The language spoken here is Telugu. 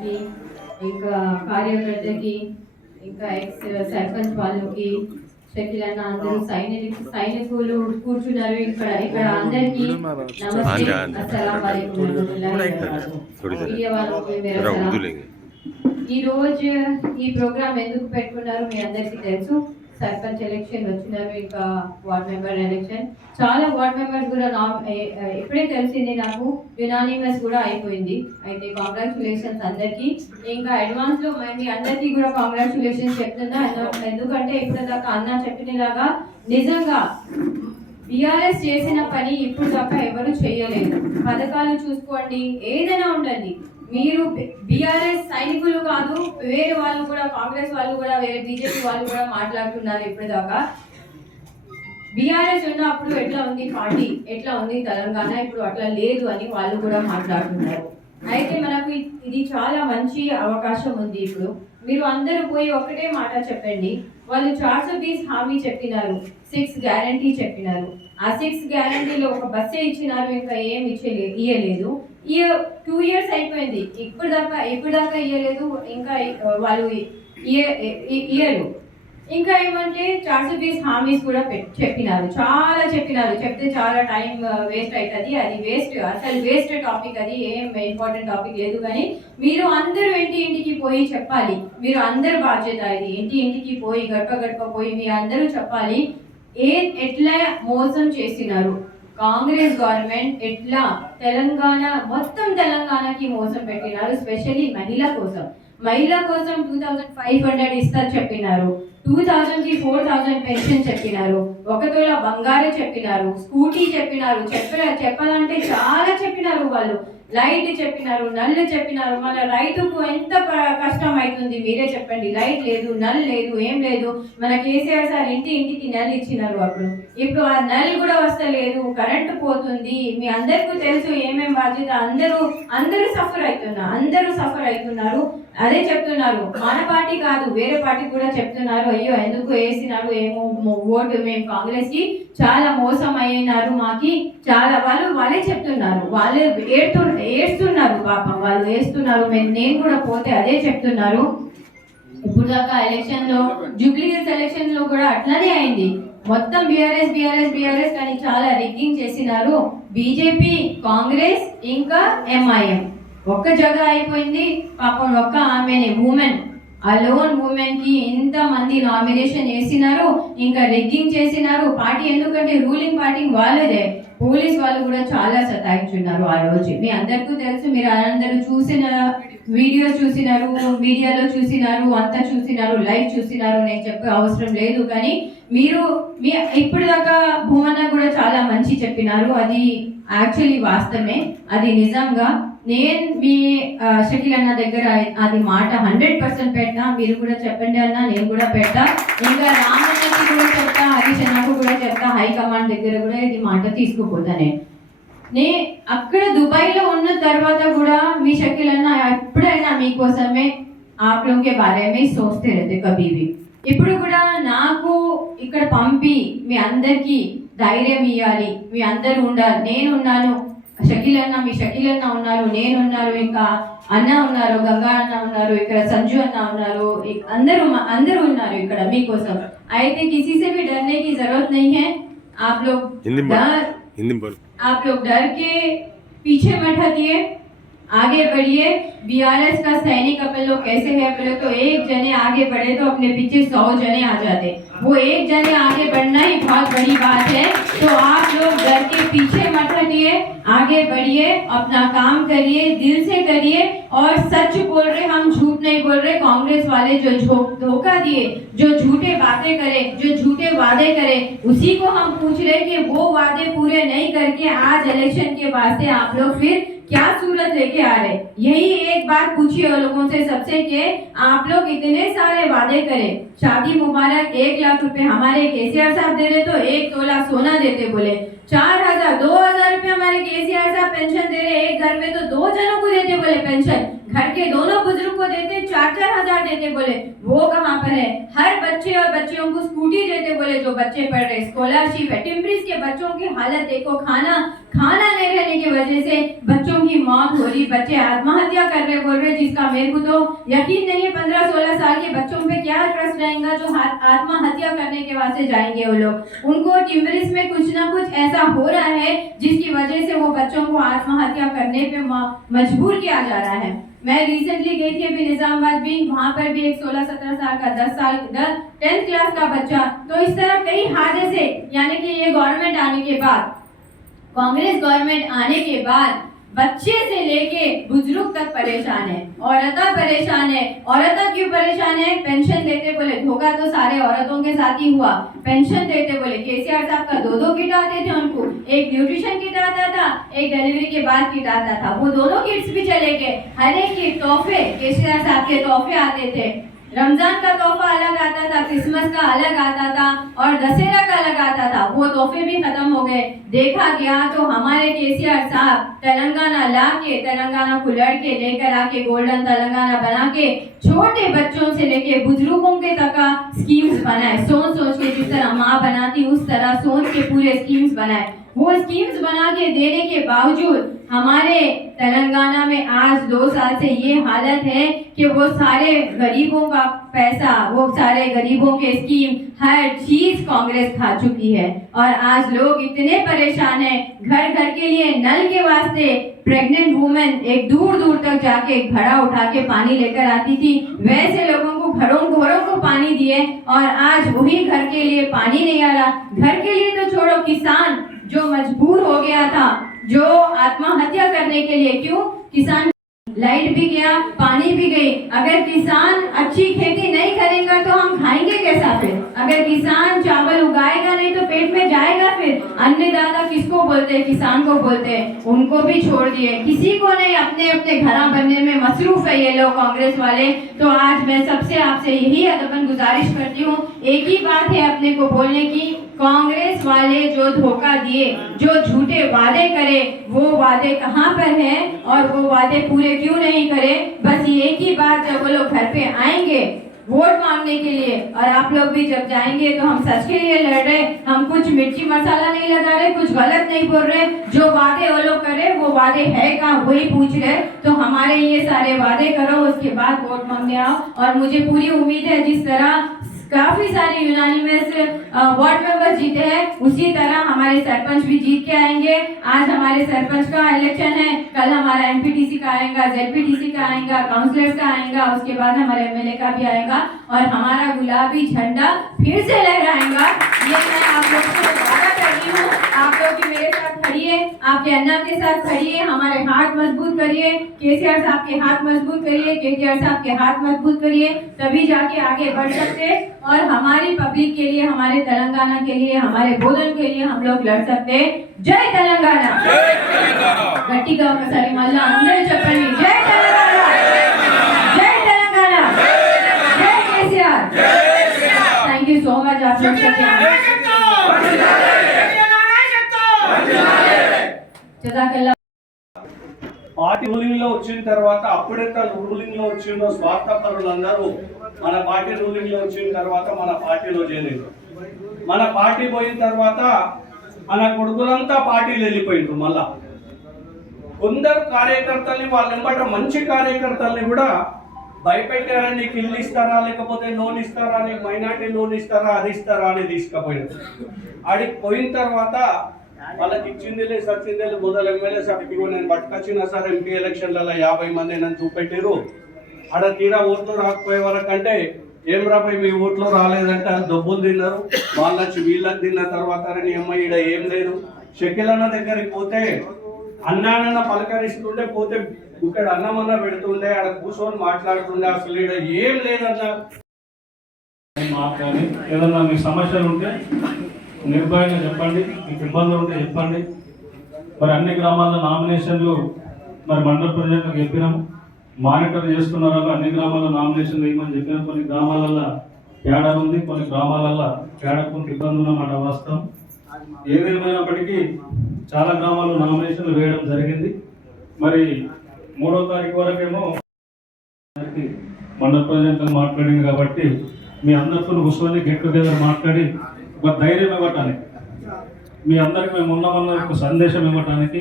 కి, ఇంకా కార్యకర్తకి, ఇంకా ఎక్స్ సర్పంచ్ వాళ్ళకి, షకీల్ అన్న అందరూ సైనికులు కూర్చున్నారు ఇక్కడ. ఇక్కడ అందరికి నమస్తే, అస్సలాం వాలేకుం వరహమతుల్లాహి వబరకాతుహు. మీడియా వాళ్ళకి మేరా సలాం. ఈ రోజు ఈ ప్రోగ్రామ్ ఎందుకు పెట్టుకున్నారు మీ అందరికీ తెలుసు. సర్పంచ్ ఎలక్షన్ వచ్చినారు, ఇంకా వార్డ్ మెంబర్ ఎలక్షన్. చాలా వార్డ్ మెంబర్స్ కూడా ఇప్పుడే తెలిసింది నాకు, యునానిమస్ కూడా అయిపోయింది. అయితే కాంగ్రాచులేషన్స్ అందరికీ. ఇంకా అడ్వాన్స్ లో మీ అందరికీ కూడా కాంగ్రాచులేషన్స్ చెప్తున్నా. ఎందుకంటే ఇప్పుడు దాకా అన్న చెప్పినలాగా నిజంగా బీఆర్ఎస్ చేసిన పని ఇప్పుడు దాకా ఎవరు చేయలేదు. పథకాలు చూసుకోండి, ఏదైనా ఉండండి, మీరు బీఆర్ఎస్ సైనికులు కాదు, వేరే వాళ్ళు కూడా, కాంగ్రెస్ వాళ్ళు కూడా, వేరే బీజేపీ వాళ్ళు కూడా మాట్లాడుతున్నారు. ఇప్పటిదాకా బీఆర్ఎస్ ఉన్నప్పుడు ఎట్లా ఉంది పార్టీ, ఎట్లా ఉంది తెలంగాణ, ఇప్పుడు అట్లా లేదు అని వాళ్ళు కూడా మాట్లాడుతున్నారు. అయితే మనకు ఇది చాలా మంచి అవకాశం ఉంది. ఇప్పుడు మీరు అందరూ పోయి ఒకటే మాట చెప్పండి. వాళ్ళు 420 హామీ చెప్పినారు, 6 గ్యారంటీ చెప్పినారు. ఆ 6 గ్యారంటీలో ఒక బస్సే ఇచ్చినారు, ఇంకా ఏం ఇయ్యలేదు. 2 years అయిపోయింది, ఇప్పుడు దాకా ఇయ్యలేదు. ఇంకా వాళ్ళు ఇయ్యరు. ఇంకా ఏమంటే 420 హామీస్ కూడా చెప్పినారు, చాలా చెప్పినారు. చెప్తే చాలా టైం వేస్ట్ అవుతుంది. అది వేస్ట్, అసలు వేస్ట్ టాపిక్. అది ఏం ఇంపార్టెంట్ టాపిక్ లేదు. కానీ మీరు అందరూ ఇంటికి పోయి చెప్పాలి. మీరు అందరు బాధ్యత ఇది. ఇంటికి పోయి, గడప పోయి మీ అందరూ చెప్పాలి ఎట్లా మోసం చేసినారు కాంగ్రెస్ గవర్నమెంట్, ఎట్లా మొత్తం తెలంగాణకి మోసం పెట్టినారు. స్పెషల్లీ మహిళ కోసం 2500 ఇస్తారు చెప్పినారు, 2000 కి 4000 పెన్షన్ చెప్పినారు, 1 తుల బంగారు చెప్పినారు, స్కూటీ చెప్పినారు. చెప్పాలంటే చాలా చెప్పినారు. వాళ్ళు లైట్ చెప్పినారు, నల్లు చెప్పినారు. మన రైతుకు ఎంత కష్టం అవుతుంది మీరే చెప్పండి. లైట్ లేదు, నల్ లేదు, ఏం లేదు. మన కేసీఆర్ సార్ ఇంటికి నల్ ఇచ్చినారు. ఇప్పుడు ఆ నల్ కూడా వస్తలేదు, కరెంటు పోతుంది. మీ అందరికీ తెలుసు ఏమేం బాధ్యత. అందరూ సఫర్ అవుతున్నారు. అదే చెప్తున్నారు, మన పార్టీ కాదు వేరే పార్టీ కూడా చెప్తున్నారు, అయ్యో ఎందుకు వేసినారు, ఏమో ఓటు మేము కాంగ్రెస్ కి చాలా మోసం అయినారు, మాకి చాలా వాళ్ళే చెప్తున్నారు. వాళ్ళే ఏడుస్తున్నారు, పాపం వాళ్ళు వేస్తున్నారు. నేను కూడా పోతే అదే చెప్తున్నారు. ఇప్పుడు దాకా ఎలక్షన్ లో, జూబ్లీ ఎలక్షన్ లో కూడా అట్లానే అయింది. మొత్తం బీఆర్ఎస్ కానీ చాలా రిగ్గింగ్ చేసినారు. బీజేపీ, కాంగ్రెస్ ఇంకా ఎంఐఎం ఒక్క జగ అయిపోయింది. పాపం ఒక్క ఆమెనే ఉమెన్ కి ఎంత మంది నామినేషన్ చేసినారు, ఇంకా రిగ్గింగ్ చేసినారు. పార్టీ ఎందుకంటే రూలింగ్ పార్టీ వాళ్ళదే. పోలీస్ వాళ్ళు కూడా చాలా సతాయించున్నారు ఆ రోజు. మీ అందరికీ తెలుసు, మీరు అందరూ చూసిన వీడియోస్ చూసినారు, మీడియాలో చూసినారు, అంతా చూసినారు, లైవ్ చూసినారు. నేను చెప్పే అవసరం లేదు. కానీ మీరు ఇప్పుడు దాకా భూమన్న కూడా చాలా మంచి చెప్పినారు. అది యాక్చువల్లీ వాస్తవమే, అది నిజంగా. నేను మీ షకీల్ అన్న దగ్గర అది మాట 100% పెట్టా. మీరు కూడా చెప్పండి అన్న, నేను కూడా పెట్టా. ఇంకా రామన్నకి కూడా చెప్తా, హరీష్ అన్నకు కూడా చెప్తా. హైకమాండ్ దగ్గర కూడా ఇది మాట తీసుకుపోతానే. అక్కడ దుబాయ్లో ఉన్న తర్వాత కూడా మీ షకీల్ అన్న ఎప్పుడైనా మీకోసమే आप लोगों के बारे में सोचते रहते कभी भी. ఇప్పుడు కూడా నాకు ఇక్కడ పంపి మీ అందరికీ ధైర్యం ఇవ్వాలి, మీ అందరూ ఉండాలి. నేనున్నాను, షకీల్ అన్న ఉన్నారు, నేనున్నారు, ఇంకా అన్న ఉన్నారు, గంగా అన్న ఉన్నారు, ఇక్కడ సంజు అన్న ఉన్నారు, అందరూ ఉన్నారు ఇక్కడ మీకోసం. అయితే किसी से भी डरने की जरूरत नहीं है. आप लोग डर के पीछे मत हटिए, आगे बढ़िए. बीआरएस का सैनिक अपन लोग कैसे है, अपने तो एक जने आगे बढ़े तो अपने पीछे 100 जने आ जाते. वो एक जने आगे बढ़ना ही बहुत बड़ी बात है. तो आप लोग डर के पीछे मत हटिए, आगे बढ़िए, अपना काम करिए, दिल से करिए. और सच बोल रहे, हम झूठ नहीं बोल रहे. कांग्रेस वाले जो धोखा दिए, जो झूठे बातें करे, जो झूठे वादे करे, उसी को हम पूछ रहे कि वो वादे पूरे नहीं करके आज इलेक्शन के बाद से आप लोग फिर क्या सूरत लेके आ रहे. यही एक बात पूछिए और लोगों से सबसे कि आप लोग इतने सारे वादे करें. शादी मुबारक 1 लाख रुपए हमारे केसीआर साहब दे रहे, तो 1 तोला सोना देते बोले. 4000 2000 रुपए हमारे केसीआर साहब पेंशन दे रहे. एक घर में तो 2 जनों को देते बोले पेंशन. घर के दोनों बुजुर्ग को देते 4-4 हजार देते बोले. वो कहाँ पर है. हर बच्चे और बच्चियों को स्कूटी देते बोले जो बच्चे पढ़ रहे. स्कॉलरशिप है. टिम्परीज के बच्चों की हालत देखो, खाना नहीं रहने की वजह से बच्चों की मौत हो रही, बच्चे आत्महत्या कर रहे बोल रहे, जिसका जिसका मेरे को तो यकीन नहीं है 15-16 साल के बच्चों पे क्या ट्रस्ट रहेगा जो आत्महत्या करने के वास्ते जाएंगे वो लोग। उनको टिम्बरिस में कुछ ना कुछ ऐसा हो रहा है जिसकी वजह से वो बच्चों को आत्महत्या करने पे मजबूर किया जा रहा है। मैं रिसेंटली गई थी अभी निजामाबाद भी, वहाँ पर भी एक 16-17 साल का 10th क्लास का बच्चा। तो इस तरह कई हादसे, यानी कि ये गवर्नमेंट आने के बाद, कांग्रेस गवर्नमेंट आने के बाद बच्चे से लेके बुजुर्ग तक परेशान है, औरतें परेशान है। औरतें क्यों परेशान है? पेंशन देते बोले, धोखा तो सारे औरतों के साथ ही हुआ। पेंशन देते बोले, केसीआर साहब का 2 किट आते थे उनको, एक न्यूट्रिशन किट आता था, एक डिलीवरी के बाद किट आता था। वो दोनों किट्स भी चले गए। हर एक के तोहफे, केसीआर साहब के तोहफे आते थे। रमजान का तोहफा अलग आता था, क्रिसमस का अलग आता था और दशहरा का अलग आता था। वो तोहफे भी खत्म हो गए। देखा गया तो हमारे केसीआर साहब तेलंगाना लाके, तेलंगाना को लड़के लेकर आके गोल्डन तेलंगाना बना के छोटे बच्चों से लेके बुजुर्गों के तक स्कीम्स बनाए। सोच के जिस तरह माँ बनाती उस तरह सोच के पूरे स्कीम्स बनाए। वो स्कीम्स बना के देने के बावजूद हमारे तेलंगाना में आज 2 साल से ये हालत है कि वो सारे गरीबों का पैसा, वो सारे गरीबों के स्कीम, हर चीज कांग्रेस खा चुकी है। और आज लोग इतने परेशान हैं, घर के लिए नल के वास्ते प्रेग्नेंट वुमेन एक दूर तक जाके घड़ा उठा के पानी लेकर आती थी, वैसे लोगों को घरों को पानी दिए और आज वही घर के लिए पानी नहीं आ रहा। घर के लिए तो छोड़ो, किसान जो मजबूर हो गया था, जो आत्महत्या करने के लिए, क्यों? किसान लाइट भी गया, पानी भी गई। अगर किसान अच्छी खेती नहीं करेगा तो हम खाएंगे कैसा फिर? अगर किसान चावल उगाएगा नहीं तो पेट में जाएगा फिर? अन्नदाता किसको बोलते हैं? किसान को बोलते हैं। उनको भी छोड़ दिए, किसी को नहीं, अपने अपने घर बनने में मसरूफ है ये लोग कांग्रेस वाले। तो आज मैं सबसे आपसे यही अदबन गुजारिश करती हूँ, एक ही बात है अपने को बोलने की, कांग्रेस वाले जो धोखा दिए, जो झूठे वादे करे, वो वादे कहाँ पर है और वो वादे पूरे क्यों नहीं करे? बस एक ही बात, जब वो लोग घर पे आएंगे वोट मांगने के लिए और आप लोग भी जब जाएंगे तो हम सच के लिए लड़ रहे, हम कुछ मिर्ची मसाला नहीं लगा रहे, कुछ गलत नहीं बोल रहे। जो वादे वो लोग करे वो वादे है कहाँ वही पूछ रहे। तो हमारे ये सारे वादे करो, उसके बाद वोट मांगने आओ। और मुझे पूरी उम्मीद है जिस तरह काफी सारे यूनानिमस वार्ड मेंबर जीते हैं, उसी तरह हमारे सरपंच भी जीत के आएंगे। आज हमारे सरपंच का इलेक्शन है, कल हमारा एमपीटीसी का आएगा, जेडपीटीसी का आएगा, काउंसलर्स का आएगा, उसके बाद हमारे एमएलए का भी आएगा और हमारा गुलाबी झंडा फिर से लहराएगा। ये मैं आप लोगों को वादा करती हूँ। आप लोग भी मेरे साथ खड़िए, आपके अन्ना के साथ खड़िए, हमारे हाथ मजबूत करिए, केसीआर साहब के हाथ मजबूत करिए, केसीआर साहब के हाथ मजबूत करिए, तभी जाके आगे बढ़ सकते और हमारी पब्लिक के लिए, हमारे तेलंगाना के लिए, हमारे बोधन के लिए हम लोग लड़ सकते। जय तेलंगाना, गट्टिगा ఒకసారి మళ్ళా అందరూ చెప్పండి, జై తెలంగాణ, జై తెలంగాణ, జై KCR. Thank you so much आप लोग सबके। జజాకల్లా। పార్టీ రూలింగ్ లో వచ్చిన తర్వాత అప్పుడైతే రూలింగ్ లో వచ్చిందో స్వార్థపరులందరూ మన పార్టీ రూలింగ్ లో వచ్చిన తర్వాత మన పార్టీలో చేరారు. మన పార్టీ పోయిన తర్వాత మన కొడుకులంతా పార్టీలు వెళ్ళిపోయిండ్రు. మళ్ళా కొందరు కార్యకర్తల్ని వాళ్ళెంబట మంచి కార్యకర్తల్ని కూడా భయపెట్టారని, నీకు ఇల్లు ఇస్తారా, లేకపోతే లోన్ ఇస్తారా, నీకు మైనార్టీ లోన్ ఇస్తారా, అది ఇస్తారా అని తీసుకుపోయారు. ఆడికి పోయిన తర్వాత వాళ్ళకి ఇచ్చిందిలే సచ్చిందేలే మొదలు ఎమ్మెల్యే సభ్యులు నేను పట్టుకొచ్చినా సార్ ఎంపీ ఎలక్షన్లలో 50 మంది నన్ను చూపెట్టారు. ఆడ తీరా ఓట్లు రాకపోయే వరకంటే ఏం రాపోయి మీ ఓట్లు రాలేదంటే డబ్బులు తిన్నారు. వాళ్ళు వచ్చి వీళ్ళకి తిన్న తర్వాత నీ అమ్మాయి ఈడ ఏం లేదు. షకీల్ అన్న దగ్గరికి పోతే అన్నానన్న పలకరిస్తుండే, పోతే ఇక్కడ అన్నమన్న పెడుతుండే, ఆడ కూర్చొని మాట్లాడుతుండే, అసలు ఈడ ఏం లేదన్నా. మాట్లాడి ఏదన్నా మీ సమస్యలు ఉంటే నిర్భయంగా చెప్పండి, మీకు ఇబ్బందులు ఉంటే చెప్పండి. మరి అన్ని గ్రామాల్లో నామినేషన్లు మరి మండల ప్రజలకు చెప్పినాము, మానిటర్ చేస్తున్నారు. అన్ని గ్రామాల్లో నామినేషన్లు వేయమని చెప్పిన కొన్ని గ్రామాలలో తేడా ఉంది, కొన్ని గ్రామాలలో తేడా కొంత ఇబ్బంది ఉన్నమాట వాస్తవం. ఏదేమైనప్పటికీ చాలా గ్రామాల్లో నామినేషన్లు వేయడం జరిగింది. మరి 3వ తారీఖు వరకేమో మండల ప్రజలకు మాట్లాడింది కాబట్టి మీ అందరితో కూర్చొని గెట్ టుగెదర్ మాట్లాడి ఒక ధైర్యం ఇవ్వటానికి, మీ అందరికి మేము ఉన్నామన్న ఒక సందేశం ఇవ్వటానికి